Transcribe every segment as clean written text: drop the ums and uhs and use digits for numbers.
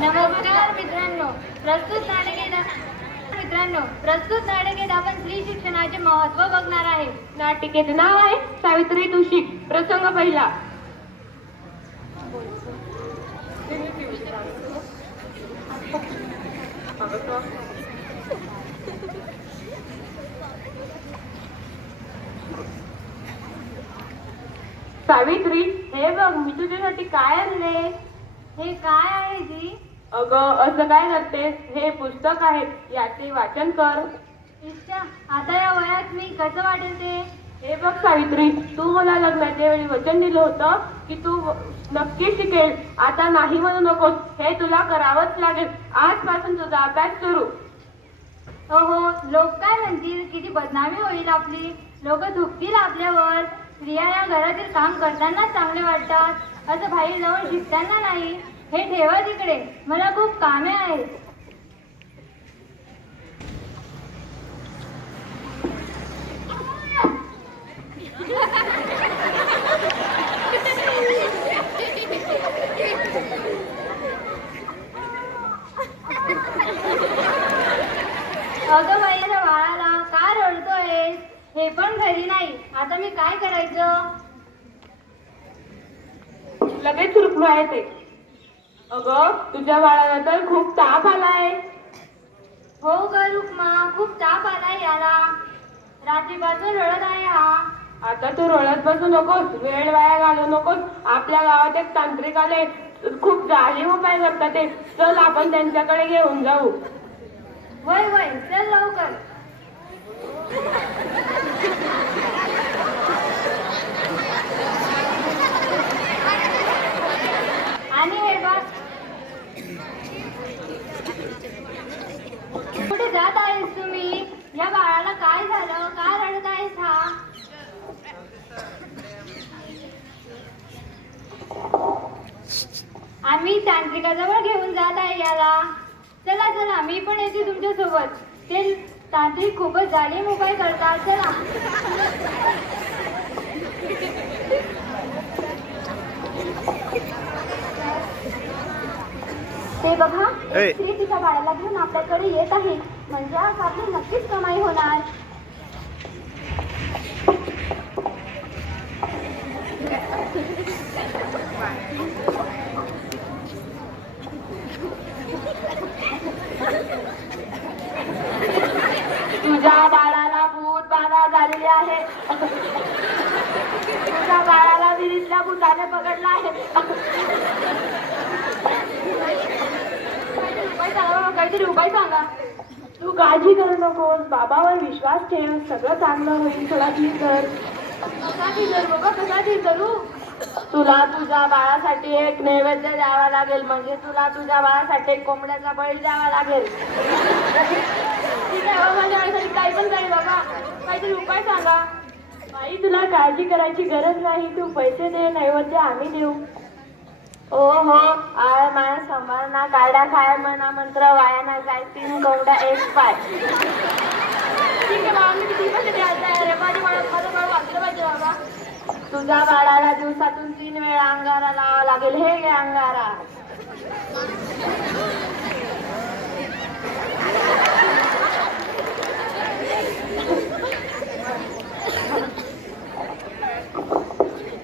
नमस्कार मित्रांनो, प्रस्तुत नाटिकेत आपण स्त्री शिक्षणाचे महत्त्व बघणार आहे. नाटिकेचे नाव आहे सावित्री तू शिक. प्रसंग पहिला. सावित्री, हे बघ मी तुझ्यासाठी काय आणले. हे काय आहे जी? अगं असं काय करतेस, हे पुस्तक आहे, याचे वाचन कर. इच्छा, आता या वयात मी कसं वाटेल ते? हे बघ सावित्री, तू मला लग्नाच्या वेळी वचन दिलं होतं की तू नक्की शिकेल. आता नाही म्हणू नकोस, हे तुला करावंच लागेल. आजपासून तुझा अभ्यास सुरू. हो, लोक काय म्हणतील, किती बदनामी होईल आपली. लोक थुकतील आपल्यावर. स्त्रिया या घरातील काम करताना चांगले वाटतात, असं बाहेर जाऊन शिकताना नाही. हे ठेवा तिकडे, मला खूप कामे आहेत. अगं माझ्या बाळाला का रडतोय? हे पण घरी नाही. आता मी काय करायचं? लगेच रुक्मा येते. अगं तुझ्या बाळाला तर खूप ताप आलाय. हो ग रुक्मा, खूप ताप आलाय याला. रात्रीपासून रडत आहे हा. आता तू रडत बसू नकोस, वेळ वाया घालवू नकोस. आपल्या गावात एक तांत्रिक आले, खूप जाणीव उपाय करतात ते. चल आपण त्यांच्याकडे घेऊन जाऊ. वय चल लवकर. आणि हे बघ, कुठे जात आहेस तुम्ही? या बाळाला काय झालं? का रडत आहेस हा? आम्ही तांत्रिकाजवळ घेऊन जात आहे याला. चला मी पण येते तुमच्या सोबत. ते तांत्रिक खूपच जाणीव उपाय करतात. चला. ते बघा, स्त्री तिच्या बाळाला घेऊन आपल्याकडे येत आहे. म्हणजे आज आपली नक्कीच कमाई होणार. तुझ्या बाळाला भूत बाधा झालेली आहे. तुझ्या बाळाला विहिरीतल्या भूताने पकडला आहे. काहीतरी उपाय सांगा. तू काळजी करू नकोस, बाबावर विश्वास ठेव, सगळं चांगलं होईल. थोडा धीर धर. कशाची धर बाबा, कशाची धरू? तुला तुझ्या बाळासाठी एक नैवेद्य द्यावा लागेल. म्हणजे तुला तुझ्या बाळासाठी एक कोंबड्याचा बळी द्यावा लागेल. ठीक आहे बाबा, माझ्या आईसाठी काही पण करेल बाबा. काहीतरी उपाय सांगा. आई, तुला काळजी करायची गरज नाही. तू पैसे दे, नैवेद्य आम्ही देऊ. हो आळ माया समाना काढा खाय म्हणा मंत्र वाया ना जाय 3 कोंबड्या 1 पाय. ठीक आहे बाबा, मी किती पैसे द्यायला तयार आहे. माझं बाळ वाचलं पाहिजे बाबा. तुझ्या बाळाला दिवसातून 3 वेळा अंगारा लावावा लागेल. हे घे अंगारा.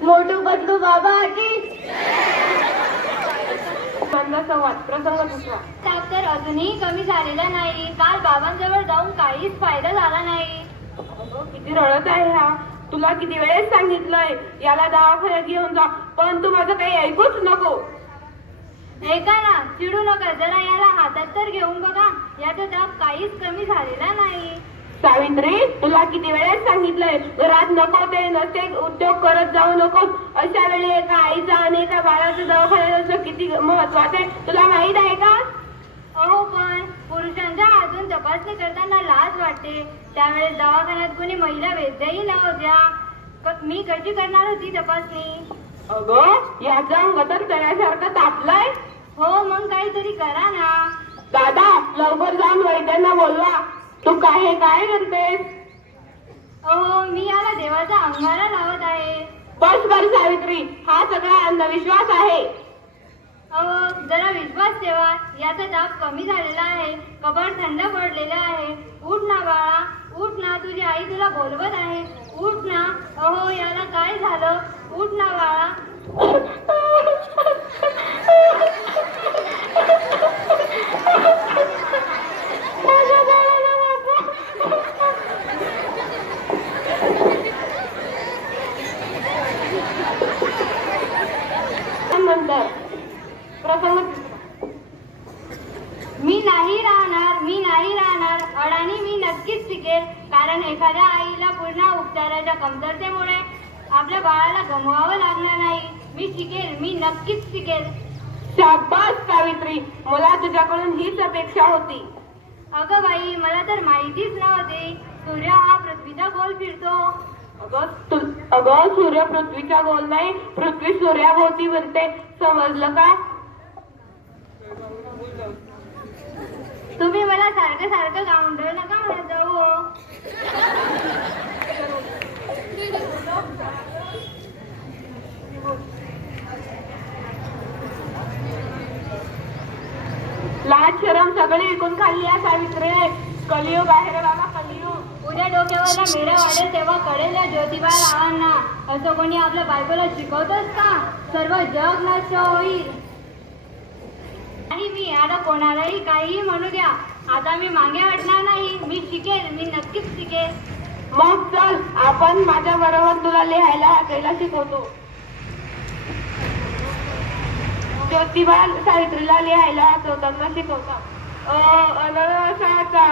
मोठू बदलू बाबा की संवाद. प्रसंग दुसरा. ताप तर अजूनही कमी झालेला नाही. काल बाबांजवळ जाऊन काहीच फायदा झाला नाही. किती रडत आहे हा. तुला किती वेळेस सांगितलंय याला दवाखान्यात घेऊन जा, पण तू माझं काही ऐकूच नको. ऐका ना, चिडू नका. जरा याला हातात तर घेऊन बघा. याचा ताप काहीच कमी झालेला नाही. सावित्री, तुला किती वेळेस सांगितलंय घरात नको ते नसते उद्योग करत जाऊ नकोस. अशा वेळी एका आईचा आणि एका बाळाचं दवाखान्यात असं किती महत्वाचं आहे तुला माहित आहे का? अहो, पण पुरुषांच्या हातून तपासणी करताना लाज वाटते. त्यावेळेस दवाखान्यात कोणी महिला वैद्यही नव्हत्या. मी कशी करणार होती तपासणी? अगं, याचा अंगतर करण्यासारखं तापलंय. हो, मग काहीतरी करा ना. दादा, लवकर जाऊन वैद्यांना बोलवा. तू काय करतेस? अहो, मी याला देवाचा अंगारा लावत आहे. बस सावित्री, हा सगळा अंधविश्वास आहे. अहो जरा विश्वास ठेवा, याचा ताप कमी झालेला आहे, कपाट थंड पडलेलं आहे. उठ ना बाळा, उठ ना, तुझी आई तुला बोलवत आहे. उठ ना. अहो याला काय झालं? उठ ना बाळा. माझ्या बाळाला वाचवा. नंतर प्रसंग मी नाही राहणार, मी नाही राहणार. अडाणी मी नक्कीच शिकेल, कारण एखाद्या आईला पूर्ण उपचाराच्या कमतरतेमुळे आपल्या बाळाला गमवावं लागणार नाही. मी शिकेल, मी नक्कीच शिकेल. शाबास सावित्री, मला तुझ्याकडून हीच अपेक्षा होती. अगं बाई, मला तर माहितीच नव्हती. सूर्य हा पृथ्वीचा गोल फिरतो. अगं सूर्य पृथ्वीचा गोल नाही, पृथ्वी सूर्याभोवती फिरते. समजलं का? तुम्ही मला सारखं सारखं गावंढळ नका म्हणत जाऊ हो. लाज शरम सगळी विकून खाल्ली या सावित्री. कलियुग आहे रे बाबा, कलियुग. उद्या डोक्यावरला मेढा वाढेल तेव्हा कळेल या ज्योतिबा रावांना. असं कोणी आपल्या बायकोला शिकवतच का? सर्व जग नष्ट होईल. नाही, मी आता कोणालाही काहीही म्हणू द्या, आता मी मागे हटणार नाही. मी शिकेल, मी नक्कीच शिकेल. मग चल, आपण माझ्या बरोबर तुला लिहायला वाचायला शिकवतो. ज्योतिबा सावित्रीला लिहायला वाचवताना शिकवतात. अननसाचा